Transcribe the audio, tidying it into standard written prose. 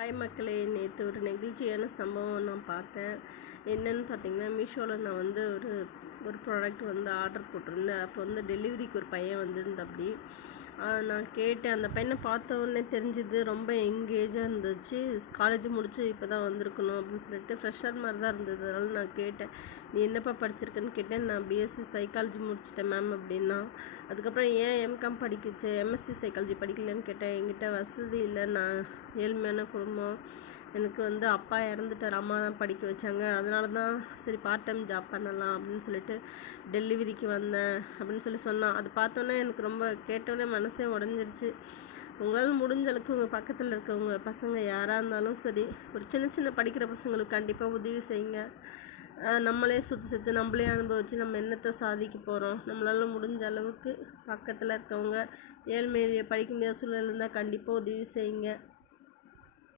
Hi மக்களே, நேற்று ஒரு நெகிழ்ச்சியான சம்பவம் நான் பார்த்தேன். என்னென்னு பார்த்தீங்கன்னா, மீஷோவில் நான் வந்து ஒரு ப்ராடக்ட் வந்து ஆர்டர் போட்டிருந்தேன். அப்போ வந்து டெலிவரிக்கு ஒரு பையன் வந்திருந்தப்படி நான் கேட்டேன். அந்த பையனை பார்த்த உடனே தெரிஞ்சுது ரொம்ப எங்கேஜாக இருந்துச்சு. காலேஜ் முடிச்சு இப்போ தான் வந்திருக்கணும் அப்படின்னு சொல்லிட்டு ஃப்ரெஷர் மாதிரி தான் இருந்தது. அதனால் நான் கேட்டேன், நீ என்னப்பா படிச்சிருக்கேன்னு கேட்டேன். நான் பிஎஸ்சி சைக்காலஜி முடிச்சிட்டேன் மேம் அப்படின்னா. அதுக்கப்புறம் ஏன் எம்காம் படிக்கிச்சு எம்எஸ்சி சைக்காலஜி படிக்கலன்னு கேட்டேன். என்கிட்ட வசதி இல்லை, நான் ஏழ்மையான குடும்பம், எனக்கு வந்து அப்பா இறந்துட்டார், அம்மா தான் படிக்க வச்சாங்க, அதனால தான் சரி பார்ட் டைம் ஜாப் பண்ணலாம் அப்படின்னு சொல்லிட்டு டெலிவரிக்கு வந்தேன் அப்படின்னு சொன்னான். அது பார்த்தோன்னே எனக்கு ரொம்ப கேட்டோன்னே மனசே உடஞ்சிருச்சு. உங்களால் முடிஞ்ச அளவுக்கு உங்கள் பக்கத்தில் இருக்கவங்க பசங்க யாராக இருந்தாலும் சரி, ஒரு சின்ன படிக்கிற பசங்களுக்கு கண்டிப்பாக உதவி செய்யுங்க. நம்மளே சுற்றி நம்மளே அனுபவித்து நம்ம என்னத்தை சாதிக்க போகிறோம். நம்மளால் முடிஞ்ச அளவுக்கு பக்கத்தில் இருக்கவங்க ஏழ்மையிலேயே படிக்க முடியாத சூழ்நிலை இருந்தால் கண்டிப்பாக உதவி செய்யுங்க.